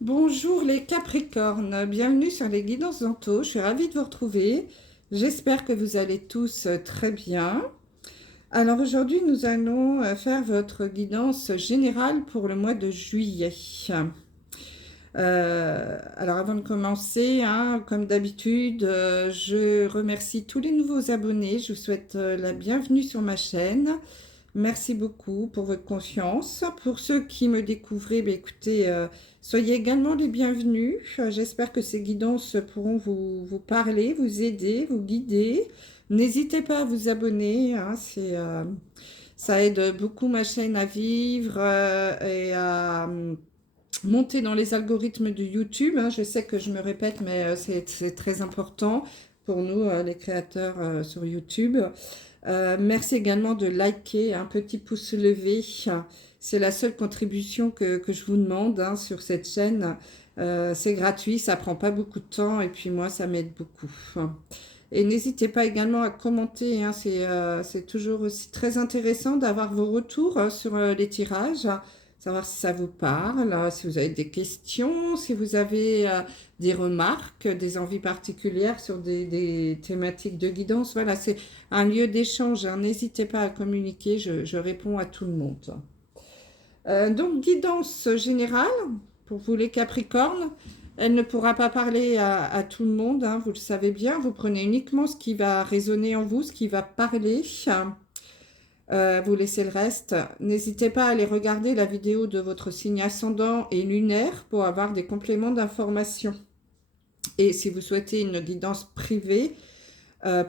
Bonjour les Capricornes, bienvenue sur les Guidances d'Anto, je suis ravie de vous retrouver. J'espère que vous allez tous très bien. Alors aujourd'hui, nous allons faire votre guidance générale pour le mois de juillet. Alors avant de commencer, comme d'habitude, je remercie tous les nouveaux abonnés. Je vous souhaite la bienvenue sur ma chaîne. Merci beaucoup pour votre confiance. Pour ceux qui me découvrez, écoutez, soyez également les bienvenus. J'espère que ces guidances pourront vous parler, vous aider, vous guider. N'hésitez pas à vous abonner, ça aide beaucoup ma chaîne à vivre et à monter dans les algorithmes de YouTube. Je sais que je me répète, mais c'est très important pour nous, les créateurs sur YouTube. Merci également de liker, un petit pouce levé. C'est la seule contribution que je vous demande sur cette chaîne. C'est gratuit, ça prend pas beaucoup de temps et puis moi, ça m'aide beaucoup. Et n'hésitez pas également à commenter, c'est toujours aussi très intéressant d'avoir vos retours sur les tirages, savoir si ça vous parle, si vous avez des questions, si vous avez des remarques, des envies particulières sur des thématiques de guidance. Voilà, c'est un lieu d'échange. N'hésitez pas à communiquer, je réponds à tout le monde. Donc, guidance générale pour vous les Capricornes. Elle ne pourra pas parler à tout le monde, vous le savez bien. Vous prenez uniquement ce qui va résonner en vous, ce qui va parler. Vous laissez le reste. N'hésitez pas à aller regarder la vidéo de votre signe ascendant et lunaire pour avoir des compléments d'information. Et si vous souhaitez une guidance privée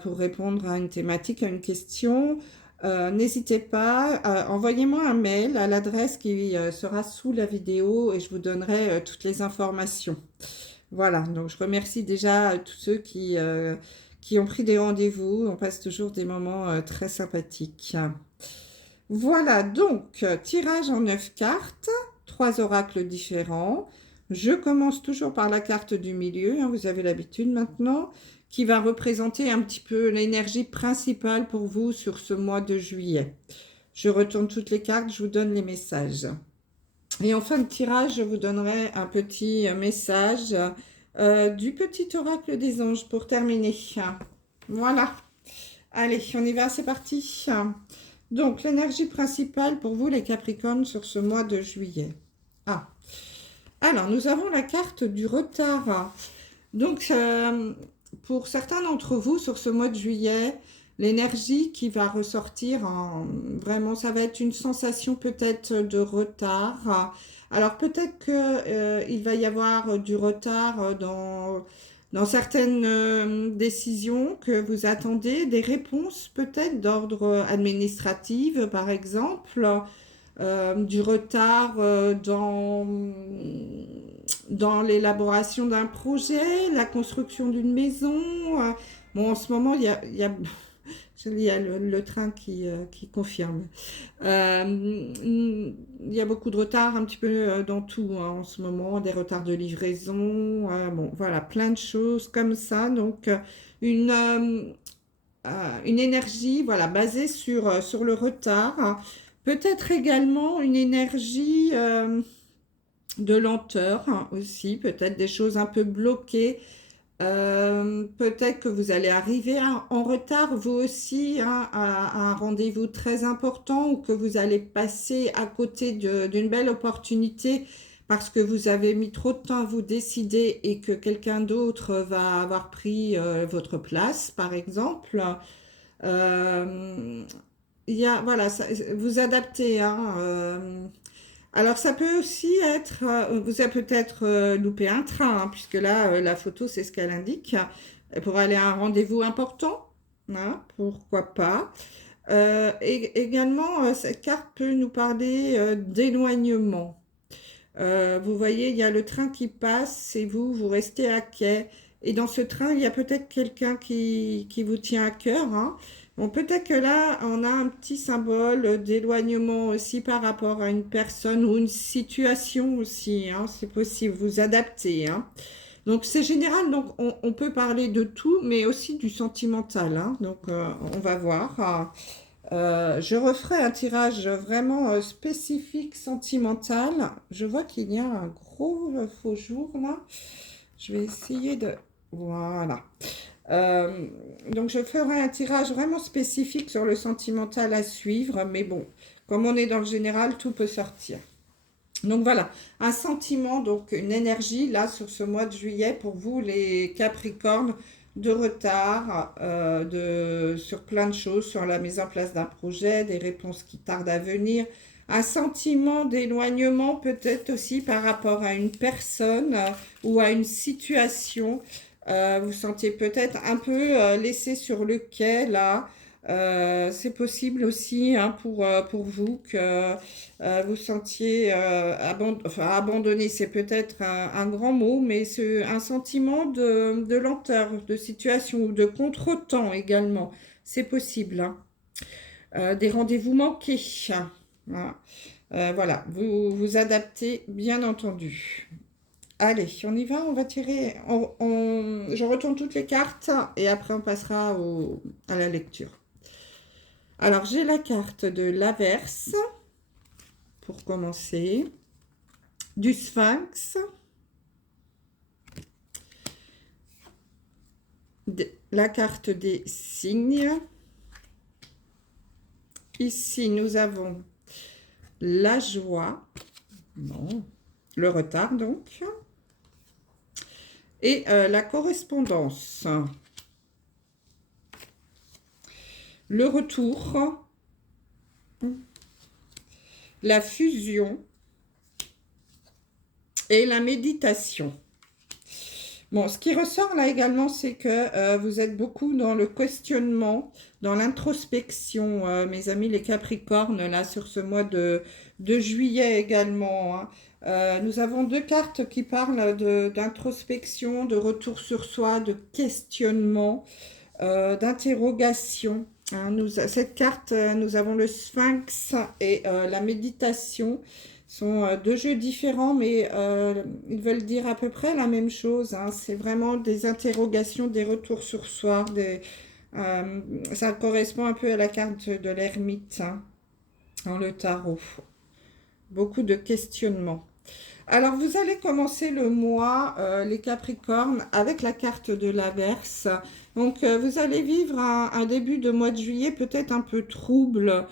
pour répondre à une thématique, à une question, n'hésitez pas, envoyez-moi un mail à l'adresse qui sera sous la vidéo et je vous donnerai toutes les informations. Voilà, donc je remercie déjà tous ceux qui ont pris des rendez-vous. On passe toujours des moments très sympathiques. Voilà, donc tirage en 9 cartes, 3 oracles différents. Je commence toujours par la carte du milieu, vous avez l'habitude maintenant, qui va représenter un petit peu l'énergie principale pour vous sur ce mois de juillet. Je retourne toutes les cartes, je vous donne les messages. Et en fin de tirage, je vous donnerai un petit message du petit oracle des anges pour terminer. Voilà. Allez, on y va, c'est parti. Donc, l'énergie principale pour vous, les Capricornes, sur ce mois de juillet. Alors, nous avons la carte du retard. Donc, pour certains d'entre vous, sur ce mois de juillet, l'énergie qui va ressortir, vraiment, ça va être une sensation peut-être de retard. Alors, peut-être qu'il va y avoir du retard dans certaines décisions que vous attendez, des réponses peut-être d'ordre administratif, par exemple, du retard dans l'élaboration d'un projet, la construction d'une maison. Bon, en ce moment, il y a le train qui confirme. Il y a beaucoup de retard un petit peu dans tout en ce moment, des retards de livraison, bon, voilà, plein de choses comme ça. Donc, une énergie voilà, basée sur le retard. Peut-être également une énergie de lenteur aussi, peut-être des choses un peu bloquées. Peut-être que vous allez arriver en retard, vous aussi, à un rendez-vous très important ou que vous allez passer à côté d'une belle opportunité parce que vous avez mis trop de temps à vous décider et que quelqu'un d'autre va avoir pris votre place, par exemple. Euh, voilà, vous adaptez. Alors, ça peut aussi être, vous avez peut-être loupé un train, puisque là, la photo, c'est ce qu'elle indique, pour aller à un rendez-vous important, pourquoi pas. Également, cette carte peut nous parler d'éloignement. Vous voyez, il y a le train qui passe et vous restez à quai. Et dans ce train, il y a peut-être quelqu'un qui vous tient à cœur. Bon, peut-être que là, on a un petit symbole d'éloignement aussi par rapport à une personne ou une situation aussi. C'est possible, vous adapter. Donc, c'est général, donc on peut parler de tout, mais aussi du sentimental. Donc, on va voir. Je referai un tirage vraiment spécifique, sentimental. Je vois qu'il y a un gros faux jour là. Je vais essayer de... Voilà. Euh, donc je ferai un tirage vraiment spécifique sur le sentimental à suivre. Mais bon, comme on est dans le général, tout peut sortir. Donc voilà, un sentiment, donc une énergie là sur ce mois de juillet pour vous les Capricornes de retard sur plein de choses, sur la mise en place d'un projet, des réponses qui tardent à venir, un sentiment d'éloignement peut-être aussi par rapport à une personne ou à une situation. Vous sentiez peut-être un peu laissé sur le quai là. C'est possible aussi hein, pour vous que vous sentiez enfin, abandonné, c'est peut-être un grand mot, mais c'est un sentiment de lenteur, de situation ou de contretemps également. C'est possible. Hein. Des rendez-vous manqués. Voilà, voilà. Vous vous adaptez, bien entendu. Allez, on y va, on va tirer. Je retourne toutes les cartes et après on passera à la lecture. Alors, j'ai la carte de l'averse pour commencer, du sphinx, la carte des signes. Ici, nous avons la joie, non, le retard donc, et la correspondance, le retour, la fusion et la méditation. Bon, ce qui ressort là également, c'est que vous êtes beaucoup dans le questionnement, dans l'introspection, mes amis les Capricornes, là, sur ce mois de juillet également. Hein. Nous avons deux cartes qui parlent d'introspection, de retour sur soi, de questionnement, d'interrogation. Hein. Cette carte, nous avons le Sphinx et la méditation sont deux jeux différents, mais ils veulent dire à peu près la même chose. Hein. C'est vraiment des interrogations, des retours sur soi. Ça correspond un peu à la carte de l'ermite hein, dans le tarot. Beaucoup de questionnements. Alors, vous allez commencer le mois, les Capricornes, avec la carte de l'averse. Donc, vous allez vivre un début de mois de juillet peut-être un peu trouble,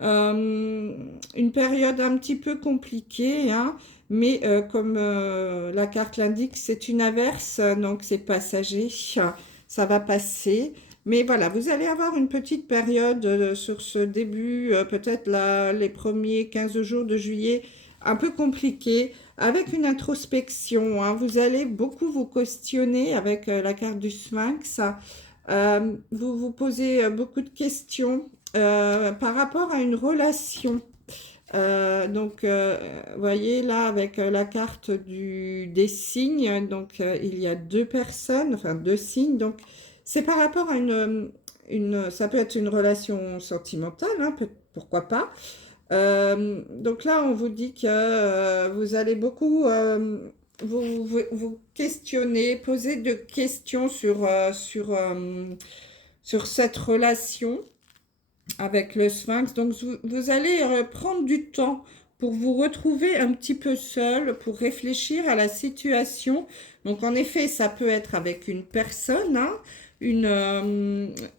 une période un petit peu compliquée, hein, mais comme la carte l'indique, c'est une averse, donc c'est passager, ça va passer. Mais voilà, vous allez avoir une petite période sur ce début, peut-être les premiers 15 jours de juillet, un peu compliqué, avec une introspection. Hein. Vous allez beaucoup vous questionner avec la carte du Sphinx. Vous vous posez beaucoup de questions par rapport à une relation. Donc, vous voyez là avec la carte des signes, donc il y a deux personnes, enfin deux signes. Donc, c'est par rapport à ça peut être une relation sentimentale, hein, pourquoi pas. Donc là, on vous dit que vous allez beaucoup vous questionner, poser de questions sur cette relation avec le Sphinx. Donc, vous allez prendre du temps pour vous retrouver un petit peu seul, pour réfléchir à la situation. Donc, en effet, ça peut être avec une personne, hein,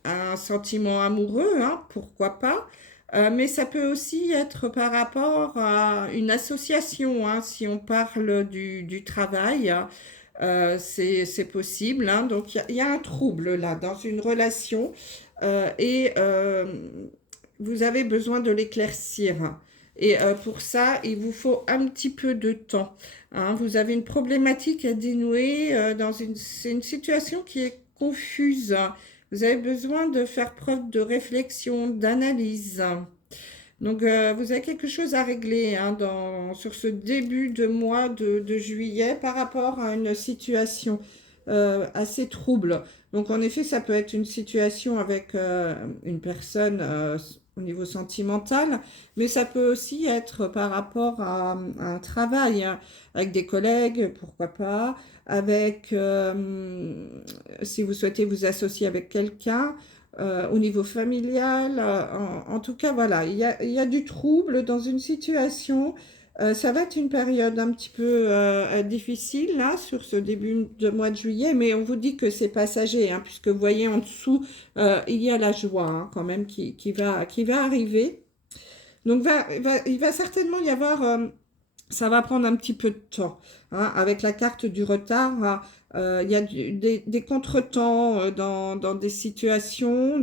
un sentiment amoureux, hein, pourquoi pas. Mais ça peut aussi être par rapport à une association, hein, si on parle du travail. C'est possible. Hein. Donc, il y a un trouble là dans une relation et vous avez besoin de l'éclaircir. Et pour ça, il vous faut un petit peu de temps. Hein. Vous avez une problématique à dénouer c'est une situation qui est confuse. Vous avez besoin de faire preuve de réflexion, d'analyse. Donc, vous avez quelque chose à régler hein, sur ce début de mois de juillet par rapport à une situation assez trouble. Donc, en effet, ça peut être une situation avec une personne au niveau sentimental, mais ça peut aussi être par rapport à un travail, hein, avec des collègues, pourquoi pas, avec, si vous souhaitez vous associer avec quelqu'un, au niveau familial. En tout cas, voilà, il y a du trouble dans une situation. Ça va être une période un petit peu difficile là sur ce début de mois de juillet, mais on vous dit que c'est passager, hein, puisque vous voyez en dessous, il y a la joie hein, quand même qui va arriver. Donc il va certainement y avoir, ça va prendre un petit peu de temps, hein, avec la carte du retard. Il y a des contretemps dans des situations,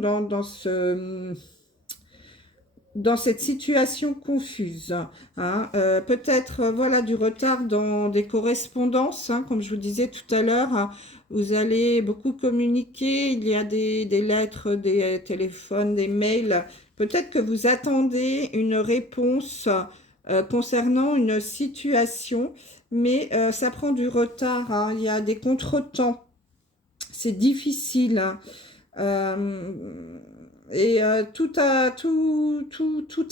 dans cette situation confuse, hein. Peut-être voilà du retard dans des correspondances, hein, comme je vous disais tout à l'heure, hein. Vous allez beaucoup communiquer, il y a des lettres, des téléphones, des mails. Peut-être que vous attendez une réponse concernant une situation, mais ça prend du retard, hein. Il y a des contretemps, c'est difficile, hein. Euh, tout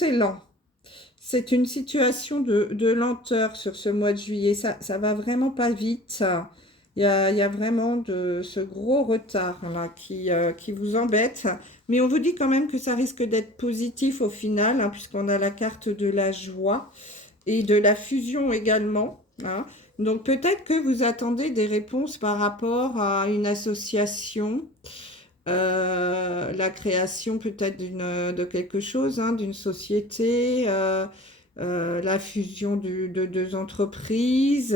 est lent. C'est une situation de lenteur sur ce mois de juillet. Ça va vraiment pas vite. Il y a vraiment ce gros retard là qui vous embête. Mais on vous dit quand même que ça risque d'être positif au final, hein, puisqu'on a la carte de la joie et de la fusion également, hein. Donc peut-être que vous attendez des réponses par rapport à une association, la création peut-être de quelque chose, hein, d'une société, la fusion de deux entreprises.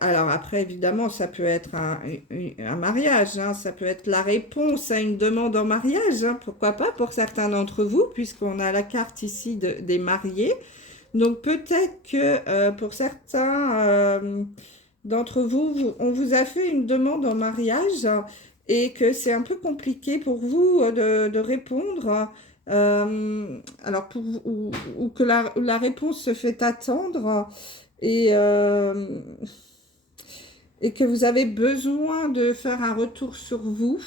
Alors après, évidemment, ça peut être un mariage, hein, ça peut être la réponse à une demande en mariage, hein, pourquoi pas pour certains d'entre vous, puisqu'on a la carte ici des mariés. Donc peut-être que pour certains d'entre vous, on vous a fait une demande en mariage et que c'est un peu compliqué pour vous de répondre. Alors ou que la réponse se fait attendre et, euh, et que vous avez besoin de faire un retour sur vous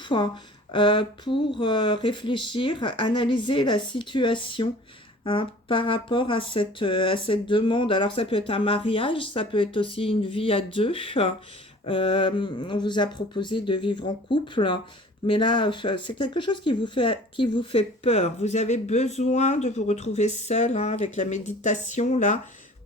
pour réfléchir, analyser la situation, hein, par rapport à cette demande. Alors ça peut être un mariage, ça peut être aussi une vie à deux. On vous a proposé de vivre en couple, mais là, c'est quelque chose qui vous fait peur. Vous avez besoin de vous retrouver seul, hein, avec la méditation, là,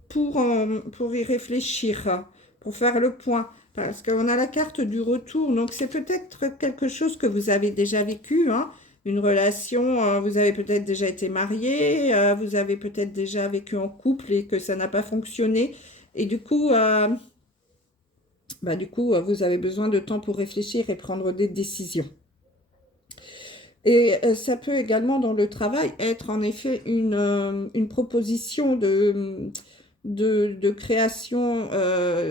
pour y réfléchir, hein, pour faire le point. Parce qu'on a la carte du retour, donc c'est peut-être quelque chose que vous avez déjà vécu, hein, une relation, vous avez peut-être déjà été marié, vous avez peut-être déjà vécu en couple et que ça n'a pas fonctionné. Et du coup, vous avez besoin de temps pour réfléchir et prendre des décisions. Et ça peut également, dans le travail, être en effet une proposition de création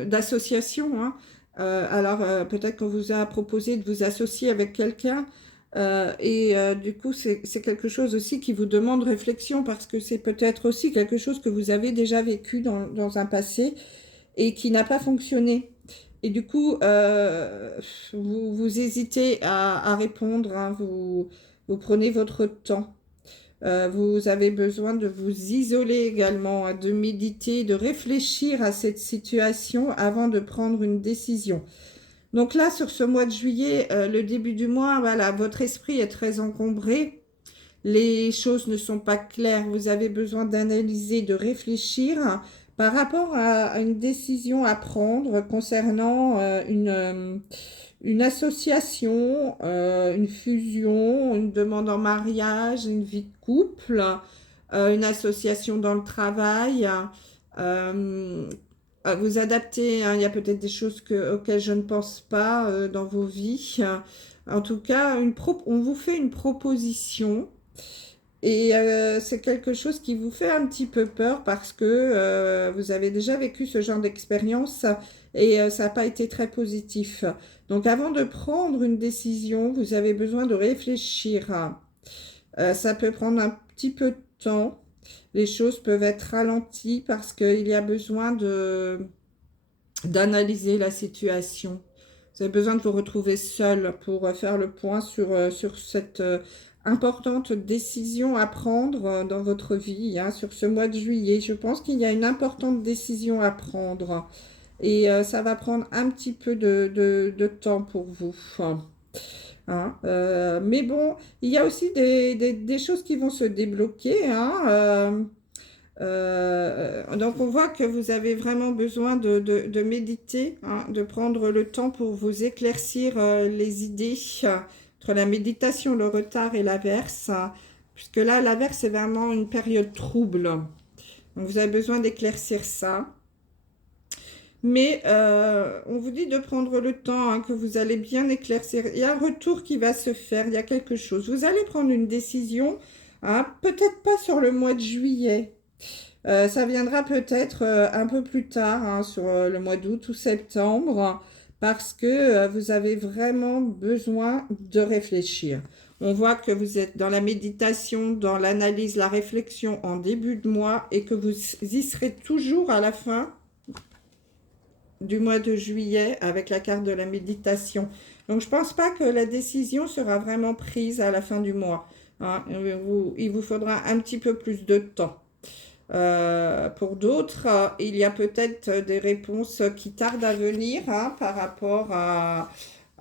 d'association, hein. Alors, peut-être qu'on vous a proposé de vous associer avec quelqu'un du coup, c'est quelque chose aussi qui vous demande réflexion parce que c'est peut-être aussi quelque chose que vous avez déjà vécu dans un passé et qui n'a pas fonctionné. Et du coup, vous hésitez à répondre, hein, vous prenez votre temps. Vous avez besoin de vous isoler également, hein, de méditer, de réfléchir à cette situation avant de prendre une décision. Donc là, sur ce mois de juillet, le début du mois, voilà, votre esprit est très encombré. Les choses ne sont pas claires. Vous avez besoin d'analyser, de réfléchir par rapport à une décision à prendre concernant une association, une fusion, une demande en mariage, une vie de couple, une association dans le travail. Euh, Vous adapter, hein, il y a peut-être des choses auxquelles je ne pense pas dans vos vies. En tout cas, on vous fait une proposition et c'est quelque chose qui vous fait un petit peu peur parce que vous avez déjà vécu ce genre d'expérience et ça n'a pas été très positif. Donc avant de prendre une décision, vous avez besoin de réfléchir. Ça peut prendre un petit peu de temps. Les choses peuvent être ralenties parce qu'il y a besoin d'analyser la situation. Vous avez besoin de vous retrouver seul pour faire le point sur cette importante décision à prendre dans votre vie, hein, sur ce mois de juillet. Je pense qu'il y a une importante décision à prendre et ça va prendre un petit peu de temps pour vous. hein. Mais bon, il y a aussi des choses qui vont se débloquer, hein. Donc on voit que vous avez vraiment besoin de méditer, hein, de prendre le temps pour vous éclaircir les idées entre la méditation, le retard et l'averse, hein, puisque là l'averse est vraiment une période trouble. Donc vous avez besoin d'éclaircir ça. Mais on vous dit de prendre le temps, hein, que vous allez bien éclaircir. Il y a un retour qui va se faire, il y a quelque chose. Vous allez prendre une décision, hein, peut-être pas sur le mois de juillet. Ça viendra peut-être un peu plus tard, hein, sur le mois d'août ou septembre, parce que vous avez vraiment besoin de réfléchir. On voit que vous êtes dans la méditation, dans l'analyse, la réflexion en début de mois et que vous y serez toujours à la fin du mois de juillet avec la carte de la méditation. Donc, je ne pense pas que la décision sera vraiment prise à la fin du mois, hein. Il vous faudra un petit peu plus de temps. Pour d'autres, il y a peut-être des réponses qui tardent à venir, hein, par rapport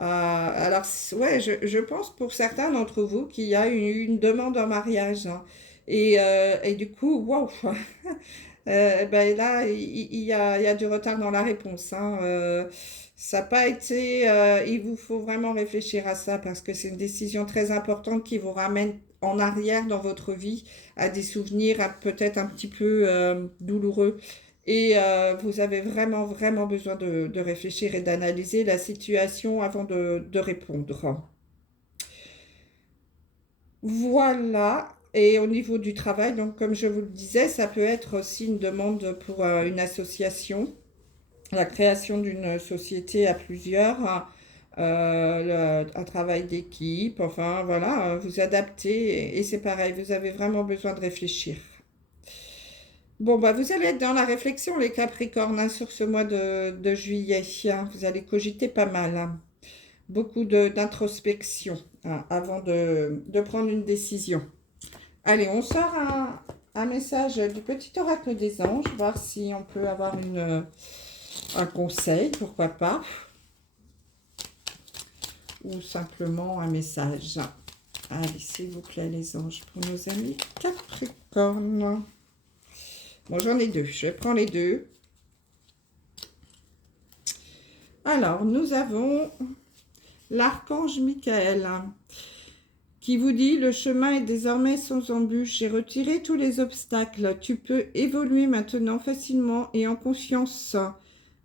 alors, ouais, je pense pour certains d'entre vous qu'il y a une demande en mariage, hein. Et du coup, waouh, ben là, il y a du retard dans la réponse, hein. Ça n'a pas été, il vous faut vraiment réfléchir à ça parce que c'est une décision très importante qui vous ramène en arrière dans votre vie à des souvenirs peut-être un petit peu douloureux. Et vous avez vraiment, vraiment besoin de réfléchir et d'analyser la situation avant de répondre. Voilà. Et au niveau du travail, donc comme je vous le disais, ça peut être aussi une demande pour une association, la création d'une société à plusieurs, un travail d'équipe, enfin voilà, vous adaptez et c'est pareil, vous avez vraiment besoin de réfléchir. Bon, bah, vous allez être dans la réflexion, les Capricornes, hein, sur ce mois de juillet, hein. Vous allez cogiter pas mal, hein. Beaucoup d'introspection, hein, avant de prendre une décision. Allez, on sort un message du petit oracle des anges, voir si on peut avoir un conseil, pourquoi pas. Ou simplement un message. Allez, s'il vous plaît, les anges, pour nos amis Capricorne. Bon, j'en ai deux. Je prends les deux. Alors, nous avons l'archange Michael qui vous dit: le chemin est désormais sans embûche. J'ai retiré tous les obstacles. Tu peux évoluer maintenant facilement et en confiance.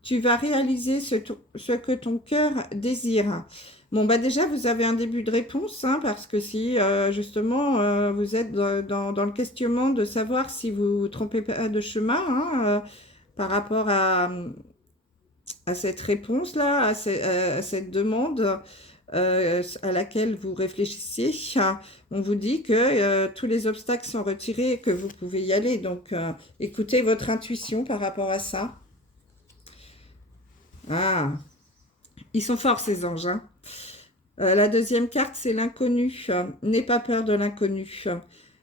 Tu vas réaliser ce que ton cœur désire. Bon, bah déjà, vous avez un début de réponse, hein, parce que si, justement, vous êtes dans le questionnement de savoir si vous vous trompez pas de chemin, hein, par rapport à cette réponse-là, à cette demande à laquelle vous réfléchissez, on vous dit que tous les obstacles sont retirés et que vous pouvez y aller. Donc, écoutez votre intuition par rapport à ça. Ah, ils sont forts ces anges, hein. La deuxième carte, c'est l'inconnu. N'aie pas peur de l'inconnu.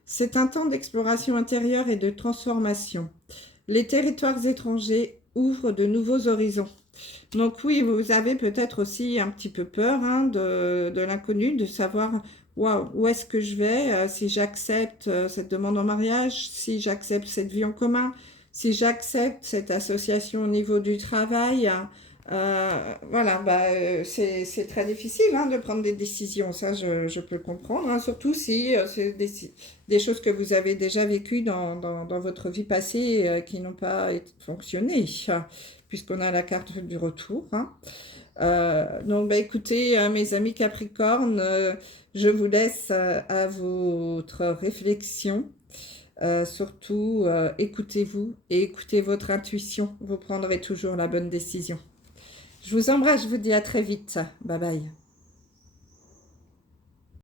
C'est un temps d'exploration intérieure et de transformation. Les territoires étrangers ouvrent de nouveaux horizons. Donc oui, vous avez peut-être aussi un petit peu peur, hein, de l'inconnu, de savoir waouh, où est-ce que je vais, si j'accepte cette demande en mariage, si j'accepte cette vie en commun, si j'accepte cette association au niveau du travail. Voilà, bah, c'est très difficile, hein, de prendre des décisions, ça je peux le comprendre, hein, surtout si c'est des choses que vous avez déjà vécues dans votre vie passée qui n'ont pas fonctionné, puisqu'on a la carte du retour, hein. Donc, bah, écoutez, mes amis Capricorne, je vous laisse à votre réflexion. Surtout, écoutez-vous et écoutez votre intuition. Vous prendrez toujours la bonne décision. Je vous embrasse, je vous dis à très vite. Bye bye.